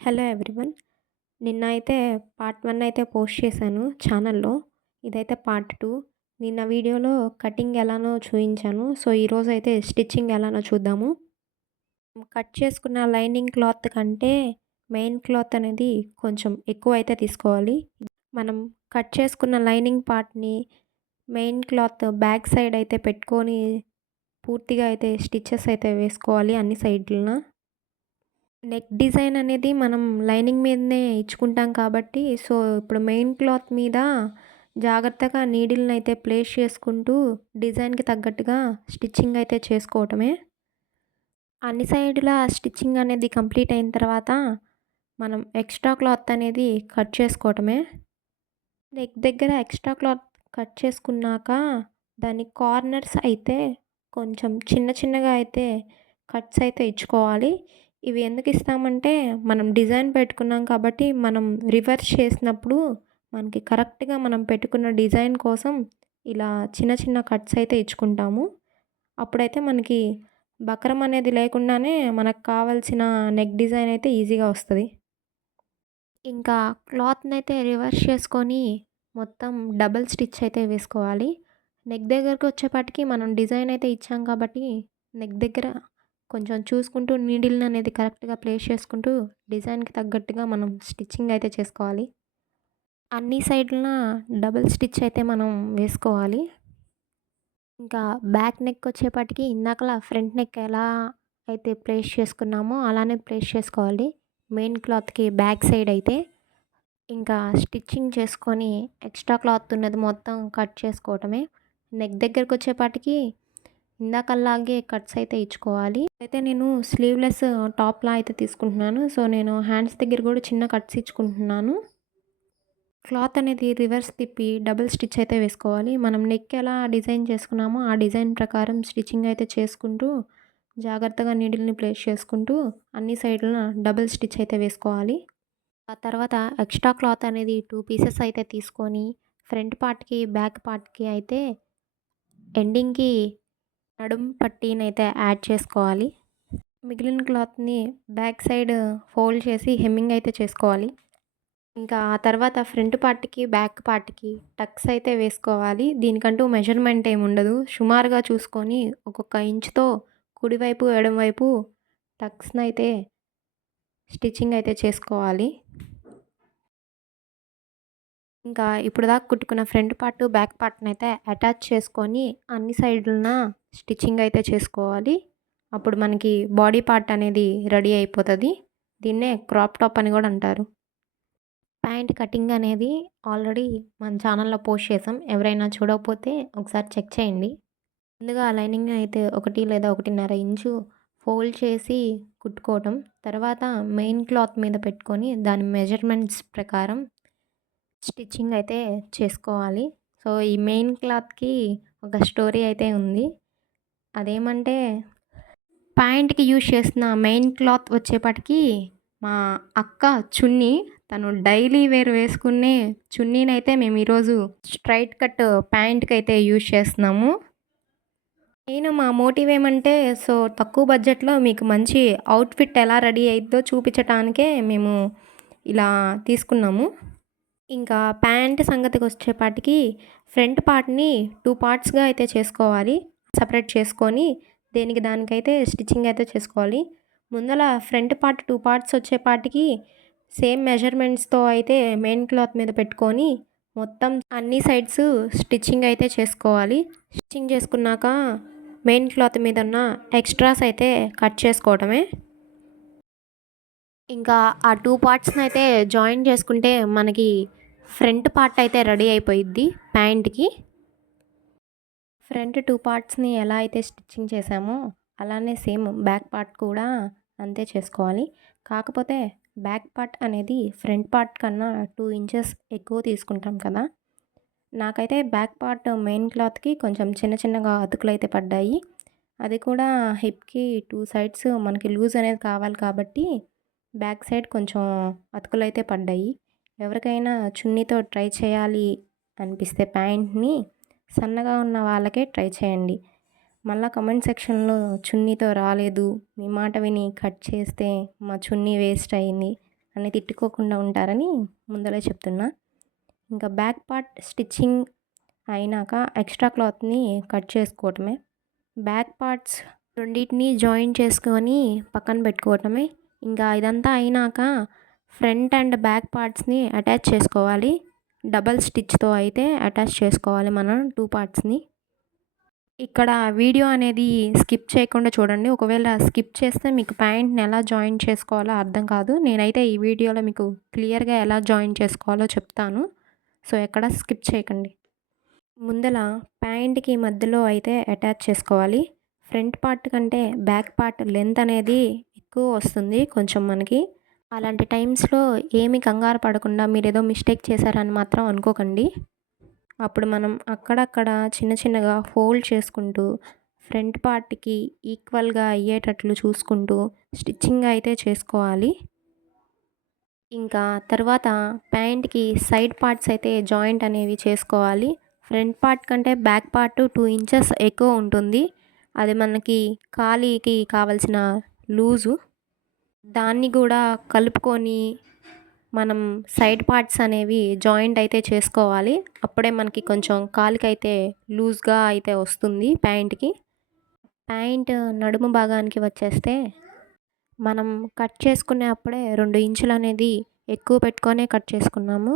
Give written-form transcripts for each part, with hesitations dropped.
Hello everyone. నిన్న అయితే part 1 అయితే పోస్ట్ చేశాను ఛానల్‌లో. ఇదైతే పార్ట్ 2. నిన్న వీడియోలో కటింగ్ ఎలానో చూయించాను. సో, ఈరోజైతే స్టిచ్చింగ్ ఎలానో చూద్దాము. కట్ చేసుకున్న లైనింగ్ క్లాత్ కంటే మెయిన్ క్లాత్ అనేది కొంచెం ఎక్కువైతే తీసుకోవాలి. మనం కట్ చేసుకున్న లైనింగ్ పార్ట్‌ని మెయిన్ క్లాత్ బ్యాక్ సైడ్ అయితే పెట్టుకొని పూర్తిగా అయితే స్టిచెస్ అయితే వేసుకోవాలి అన్ని సైడ్‌లన. నెక్ డిజైన్ అనేది మనం లైనింగ్ మీదనే ఇచ్చుకుంటాం కాబట్టి, సో, ఇప్పుడు మెయిన్ క్లాత్ మీద జాగ్రత్తగా నీడిల్‌ని అయితే ప్లేస్ చేసుకుంటూ డిజైన్‌కి తగ్గట్టుగా స్టిచ్చింగ్ అయితే చేసుకోవటమే. అన్ని సైడులా స్టిచ్చింగ్ అనేది కంప్లీట్ అయిన తర్వాత మనం ఎక్స్ట్రా క్లాత్ అనేది కట్ చేసుకోవటమే. నెక్ దగ్గర ఎక్స్ట్రా క్లాత్ కట్ చేసుకున్నాక దాని కార్నర్స్ అయితే కొంచెం చిన్న చిన్నగా అయితే కట్స్ అయితే ఇచ్చుకోవాలి. ఇవి ఎందుకు ఇస్తామంటే మనం డిజైన్ పెట్టుకున్నాం కాబట్టి మనం రివర్స్ చేసినప్పుడు మనకి కరెక్ట్‌గా మనం పెట్టుకున్న డిజైన్ కోసం ఇలా చిన్న చిన్న కట్స్ అయితే ఇచ్చుకుంటాము. అప్పుడైతే మనకి బకరం అనేది లేకుండానే మనకు కావాల్సిన నెక్ డిజైన్ అయితే ఈజీగా వస్తది. ఇంకా క్లాత్‌నైతే రివర్స్ చేసుకొని మొత్తం డబుల్ స్టిచ్ అయితే వేసుకోవాలి. నెక్ దగ్గరకొచ్చేపాటికి మనం డిజైన్ అయితే ఇచ్చాం కాబట్టి నెక్ దగ్గర కొంచెం చూసుకుంటూ నీడిల్‌ని అనేది కరెక్ట్‌గా ప్లేస్ చేసుకుంటూ డిజైన్‌కి తగ్గట్టుగా మనం స్టిచ్చింగ్ అయితే చేసుకోవాలి. అన్ని సైడ్‌లన డబుల్ స్టిచ్ అయితే మనం వేసుకోవాలి. ఇంకా బ్యాక్ నెక్ వచ్చేపాటికి ఇందాకలా ఫ్రంట్ నెక్ ఎలా అయితే ప్లేస్ చేసుకున్నామో అలానే ప్లేస్ చేసుకోవాలి. మెయిన్ క్లాత్‌కి బ్యాక్ సైడ్ అయితే. ఇంకా స్టిచ్చింగ్ చేసుకొని ఎక్స్ట్రా క్లాత్ ఉన్నది మొత్తం కట్ చేసుకోవటమే. నెక్ దగ్గరకొచ్చేపాటికి ఇందాకలాగే కట్స్ అయితే ఇచ్చుకోవాలి. అయితే నేను స్లీవ్‌లెస్ టాప్‌లా అయితే తీసుకుంటున్నాను. సో, నేను హ్యాండ్స్ దగ్గర కూడా చిన్న కట్స్ ఇచ్చుకుంటున్నాను. క్లాత్ అనేది రివర్స్ తిప్పి డబుల్ స్టిచ్ అయితే వేసుకోవాలి. మనం నెక్ ఎలా డిజైన్ చేసుకున్నామో ఆ డిజైన్ ప్రకారం స్టిచ్చింగ్ అయితే చేసుకుంటూ జాగ్రత్తగా నీడిల్‌ని ప్లేస్ చేసుకుంటూ అన్ని సైడ్‌లన డబుల్ స్టిచ్ అయితే వేసుకోవాలి. ఆ తర్వాత ఎక్స్ట్రా క్లాత్ అనేది 2 పీసెస్ అయితే తీసుకొని ఫ్రంట్ పార్ట్‌కి, బ్యాక్ పార్ట్‌కి అయితే ఎండింగ్‌కి నడుం పట్టీనైతే యాడ్ చేసుకోవాలి. మిగిలిన క్లాత్‌ని బ్యాక్ సైడ్ ఫోల్డ్ చేసి హెమ్మింగ్ అయితే చేసుకోవాలి. ఇంకా ఆ తర్వాత ఫ్రంట్ పార్ట్‌కి, బ్యాక్ పార్ట్‌కి టక్స్ అయితే వేసుకోవాలి. దీనికంటూ మెజర్‌మెంట్ ఏమి ఉండదు. సుమారుగా చూసుకొని ఒక్కొక్క ఇంచుతో కుడివైపు, ఎడమవైపు టక్స్‌నైతే స్టిచ్చింగ్ అయితే చేసుకోవాలి. ఇంకా ఇప్పుడు దాకా కుట్టుకున్న ఫ్రంట్ పార్ట్, బ్యాక్ పార్ట్‌నైతే అటాచ్ చేసుకొని అన్ని సైడులన స్టిచ్చింగ్ అయితే చేసుకోవాలి. అప్పుడు మనకి బాడీ పార్ట్ అనేది రెడీ అయిపోతది. దీన్నే క్రాప్ టాప్ అని కూడా అంటారు. ప్యాంట్ కటింగ్ అనేది ఆల్రెడీ మన ఛానల్‌లో పోస్ట్ చేసాం. ఎవరైనా చూడకపోతే ఒకసారి చెక్ చేయండి. ముందుగా లైనింగ్ అయితే 1 లేదా 1.5 ఇంచు ఫోల్డ్ చేసి కుట్టుకోవటం. తర్వాత మెయిన్ క్లాత్ మీద పెట్టుకొని దాని మెజర్‌మెంట్స్ ప్రకారం స్టిచ్చింగ్ అయితే చేసుకోవాలి. సో, ఈ మెయిన్ క్లాత్‌కి ఒక స్టోరీ అయితే ఉంది. అదేమంటే ప్యాంట్‌కి యూజ్ చేసిన మెయిన్ క్లాత్ వచ్చేపాటికి మా అక్క చున్నీ తను డైలీ వేర్ వేసుకునే చున్నీనైతే మేము ఈరోజు స్ట్రైట్ కట్ ప్యాంట్‌కైతే యూజ్ చేస్తున్నాము. మెయిన్ మా మోటివ్ ఏమంటే సో, తక్కువ బడ్జెట్‌లో మీకు మంచి అవుట్‌ఫిట్ ఎలా రెడీ అయిద్దో చూపించటానికే మేము ఇలా తీసుకున్నాము. ఇంకా ప్యాంట్ సంగతికొచ్చేపాటికి ఫ్రంట్ పార్ట్‌ని 2 పార్ట్స్‌గా అయితే చేసుకోవాలి. సెపరేట్ చేసుకొని దేనికి దానికైతే స్టిచ్చింగ్ అయితే చేసుకోవాలి. ముందల ఫ్రంట్ పార్ట్ 2 పార్ట్స్ వచ్చేపాటికి సేమ్ మెజర్‌మెంట్స్‌తో అయితే మెయిన్ క్లాత్ మీద పెట్టుకొని మొత్తం అన్ని సైడ్స్ స్టిచ్చింగ్ అయితే చేసుకోవాలి. స్టిచ్చింగ్ చేసుకున్నాక మెయిన్ క్లాత్ మీద ఉన్న ఎక్స్ట్రాస్ అయితే కట్ చేసుకోవడమే. ఇంకా ఆ 2 పార్ట్స్‌నైతే జాయిన్ చేసుకుంటే మనకి ఫ్రంట్ పార్ట్ అయితే రెడీ అయిపోయిద్ది ప్యాంట్‌కి. ఫ్రంట్ 2 పార్ట్స్‌ని ఎలా అయితే స్టిచ్చింగ్ చేసామో అలానే సేమ్ బ్యాక్ పార్ట్ కూడా అంతే చేసుకోవాలి. కాకపోతే బ్యాక్ పార్ట్ అనేది ఫ్రంట్ పార్ట్ కన్నా 2 ఇంచెస్ ఎక్కువ తీసుకుంటాం కదా! నాకైతే బ్యాక్ పార్ట్ మెయిన్ క్లాత్‌కి కొంచెం చిన్న చిన్నగా అతుకులైతే పడ్డాయి. అది కూడా హిప్‌కి 2 సైడ్స్ మనకి లూజ్ అనేది కావాలి కాబట్టి బ్యాక్ సైడ్ కొంచెం అతుకులైతే పడ్డాయి. ఎవరికైనా చున్నీతో ట్రై చేయాలి అనిపిస్తే ప్యాంట్‌ని సన్నగా ఉన్న వాళ్ళకే ట్రై చేయండి. మళ్ళా కమెంట్ సెక్షన్‌లో చున్నీతో రాలేదు, మీ మాట విని కట్ చేస్తే మా చున్నీ వేస్ట్ అయింది అని తిట్టుకోకుండా ఉంటారని ముందలే చెప్తున్నా. ఇంకా బ్యాక్ పార్ట్ స్టిచ్చింగ్ అయినాక ఎక్స్ట్రా క్లాత్ని కట్ చేసుకోవటమే. బ్యాక్ పార్ట్స్ రెండింటిని జాయిన్ చేసుకొని పక్కన పెట్టుకోవటమే. ఇంకా ఇదంతా అయినాక ఫ్రంట్ అండ్ బ్యాక్ పార్ట్స్ని అటాచ్ చేసుకోవాలి. డబల్ స్టిచ్తో అయితే అటాచ్ చేసుకోవాలి మనం 2 పార్ట్స్ని. ఇక్కడ వీడియో అనేది స్కిప్ చేయకుండా చూడండి. ఒకవేళ స్కిప్ చేస్తే మీకు ప్యాంట్ని ఎలా జాయిన్ చేసుకోవాలో అర్థం కాదు. నేనైతే ఈ వీడియోలో మీకు క్లియర్గా ఎలా జాయిన్ చేసుకోవాలో చెప్తాను. సో ఎక్కడ స్కిప్ చేయకండి. ముందల ప్యాంట్కి మధ్యలో అయితే అటాచ్ చేసుకోవాలి. ఫ్రంట్ పార్ట్ కంటే బ్యాక్ పార్ట్ లెంత్ అనేది ఎక్కువ వస్తుంది కొంచెం మనకి. అలాంటి టైమ్స్లో ఏమి కంగారు పడకుండా మీరు ఏదో మిస్టేక్ చేశారని మాత్రం అనుకోకండి. అప్పుడు మనం అక్కడక్కడ చిన్న చిన్నగా ఫోల్డ్ చేసుకుంటూ ఫ్రంట్ పార్ట్కి ఈక్వల్గా అయ్యేటట్లు చూసుకుంటూ స్టిచ్చింగ్ అయితే చేసుకోవాలి. ఇంకా తర్వాత ప్యాంట్కి సైడ్ పార్ట్స్ అయితే జాయింట్ అనేవి చేసుకోవాలి. ఫ్రంట్ పార్ట్ కంటే బ్యాక్ పార్ట్ 2 ఇంచెస్ ఎక్కువ ఉంటుంది. అది మనకి కాలికి కావలసిన లూజు. దాన్ని కూడా కలుపుకొని మనం సైడ్ పార్ట్స్ అనేవి జాయింట్ అయితే చేసుకోవాలి. అప్పుడే మనకి కొంచెం కాలికైతే లూజ్గా అయితే వస్తుంది ప్యాంట్కి. ప్యాంట్ నడుము భాగానికి వచ్చేస్తే మనం కట్ చేసుకునే అప్పుడే 2 ఇంచులు అనేది ఎక్కువ పెట్టుకొనే కట్ చేసుకున్నాము.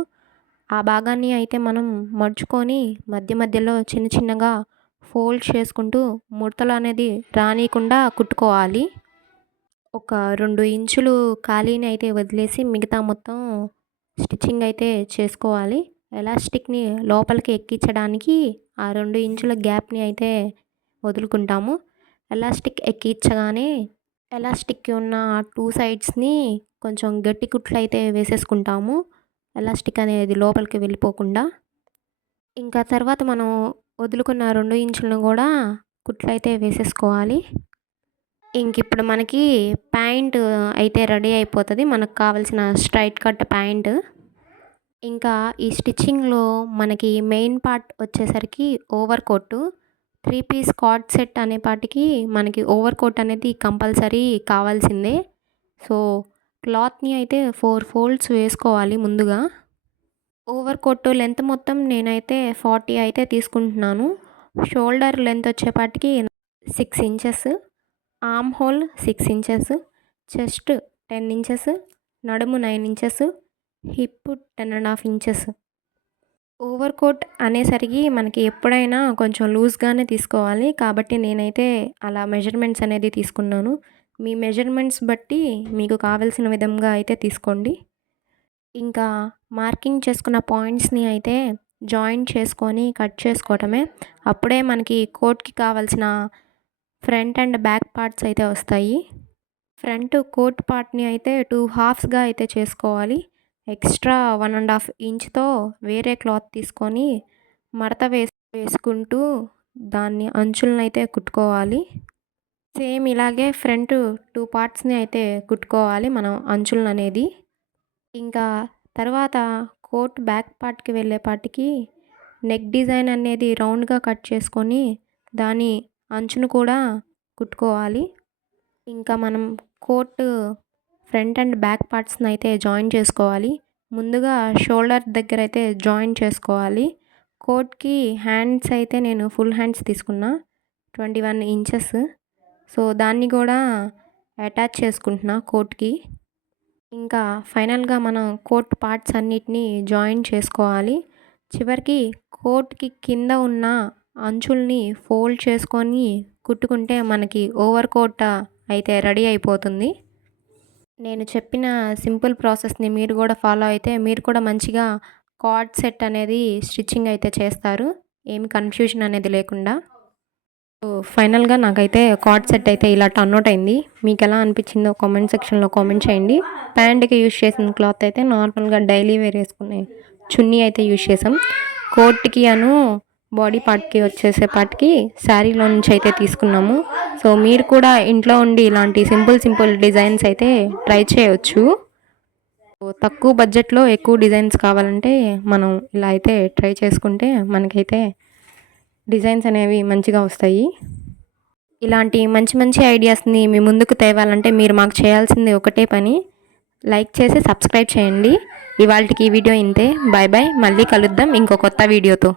ఆ భాగాన్ని అయితే మనం మడుచుకొని మధ్య మధ్యలో చిన్న చిన్నగా ఫోల్డ్ చేసుకుంటూ ముడతలు అనేది రానియకుండా కుట్టుకోవాలి. ఒక 2 ఇంచులు ఖాళీని అయితే వదిలేసి మిగతా మొత్తం స్టిచ్చింగ్ అయితే చేసుకోవాలి. ఎలాస్టిక్ని లోపలికి ఎక్కించడానికి ఆ 2 ఇంచుల గ్యాప్ని అయితే వదులుకుంటాము. ఎలాస్టిక్ ఎక్కించగానే ఎలాస్టిక్కి ఉన్న 2 సైడ్స్ని కొంచెం గట్టి కుట్లు అయితే వేసేసుకుంటాము. ఎలాస్టిక్ అనేది లోపలికి వెళ్ళిపోకుండా. ఇంకా తర్వాత మనం వదులుకున్న 2 ఇంచులను కూడా కుట్లు అయితే వేసేసుకోవాలి. ఇంక ఇప్పుడు మనకి ప్యాంట్ అయితే రెడీ అయిపోతుంది. మనకు కావాల్సిన స్ట్రైట్ కట్ ప్యాంట్. ఇంకా ఈ స్టిచ్చింగ్లో మనకి మెయిన్ పార్ట్ వచ్చేసరికి over coat. 3 piece card set అనేపాటికి మనకి ఓవర్ కోట్ అనేది కంపల్సరీ కావాల్సిందే. సో క్లాత్ని అయితే 4 ఫోల్డ్స్ వేసుకోవాలి ముందుగా. ఓవర్ కోట్ లెంత్ మొత్తం నేనైతే 40 అయితే తీసుకుంటున్నాను. షోల్డర్ లెంత్ వచ్చేపాటికి 6 inches, arm hole 6 inches, chest 10 inches, నడుము 9 inches, hip 10.5 inches. Overcoat అనేసరికి మనకి ఎప్పుడైనా కొంచెం లూజ్గానే తీసుకోవాలి. కాబట్టి నేనైతే అలా మెజర్మెంట్స్ అనేది తీసుకున్నాను. మీ మెజర్మెంట్స్ బట్టి మీకు కావాల్సిన విధంగా అయితే తీసుకోండి. ఇంకా మార్కింగ్ చేసుకున్న పాయింట్స్ని అయితే జాయింట్ చేసుకొని కట్ చేసుకోవటమే. అప్పుడే మనకి కోట్కి కావాల్సిన ఫ్రంట్ అండ్ బ్యాక్ పార్ట్స్ అయితే వస్తాయి. ఫ్రంట్ కోట్ పార్ట్ని అయితే 2 హాఫ్స్గా అయితే చేసుకోవాలి. ఎక్స్ట్రా 1.5 ఇంచ్తో వేరే క్లాత్ తీసుకొని మడత వేసుకుంటూ దాన్ని అంచులను అయితే కుట్టుకోవాలి. సేమ్ ఇలాగే ఫ్రంట్ 2 పార్ట్స్ని అయితే కుట్టుకోవాలి మనం అంచులను అనేది. ఇంకా తర్వాత కోట్ బ్యాక్ పార్ట్కి వెళ్ళేపాటికి నెక్ డిజైన్ అనేది రౌండ్గా కట్ చేసుకొని దాని అంచును కూడా కుట్టుకోవాలి. ఇంకా మనం కోట్ ఫ్రంట్ అండ్ బ్యాక్ పార్ట్స్ని అయితే జాయిన్ చేసుకోవాలి. ముందుగా షోల్డర్ దగ్గర అయితే జాయిన్ చేసుకోవాలి. కోట్కి హ్యాండ్స్ అయితే నేను ఫుల్ హ్యాండ్స్ తీసుకున్నా 21 ఇంచెస్. సో దాన్ని కూడా అటాచ్ చేసుకుంటున్నా కోట్కి. ఇంకా ఫైనల్గా మనం కోట్ పార్ట్స్ అన్నిటినీ జాయిన్ చేసుకోవాలి. చివరికి కోట్కి కింద ఉన్న అంచుల్ని ఫోల్డ్ చేసుకొని కుట్టుకుంటే మనకి ఓవర్ కోట్ అయితే రెడీ అయిపోతుంది. నేను చెప్పిన సింపుల్ ప్రాసెస్ని మీరు కూడా ఫాలో అయితే మీరు కూడా మంచిగా కార్డ్ సెట్ అనేది స్టిచ్చింగ్ అయితే చేస్తారు. ఏమి కన్ఫ్యూజన్ అనేది లేకుండా. సో ఫైనల్గా నాకైతే కార్డ్ సెట్ అయితే ఇలా టర్న్అవుట్ అయింది. మీకు ఎలా అనిపించిందో కామెంట్ సెక్షన్లో కామెంట్ చేయండి. ప్యాంట్కి యూజ్ చేసిన క్లాత్ అయితే నార్మల్గా డైలీ వేర్ వేసుకునే చున్నీ అయితే యూజ్ చేసాం. కోట్కి బాడీ పార్ట్కి వచ్చేసేపాటికి శారీలో నుంచి అయితే తీసుకున్నాము. సో మీరు కూడా ఇంట్లో ఉండి ఇలాంటి సింపుల్ డిజైన్స్ అయితే ట్రై చేయవచ్చు. తక్కువ బడ్జెట్లో ఎక్కువ డిజైన్స్ కావాలంటే మనం ఇలా అయితే ట్రై చేసుకుంటే మనకైతే డిజైన్స్ అనేవి మంచిగా వస్తాయి. ఇలాంటి మంచి ఐడియాస్ని మీ ముందుకు తేవాలంటే మీరు మాకు చేయాల్సింది ఒకటే పని, లైక్ చేసి సబ్స్క్రైబ్ చేయండి. ఇవాల్టికి ఈ వీడియో ఇంతే. Bye bye. మళ్ళీ కలుద్దాం ఇంకో కొత్త వీడియోతో.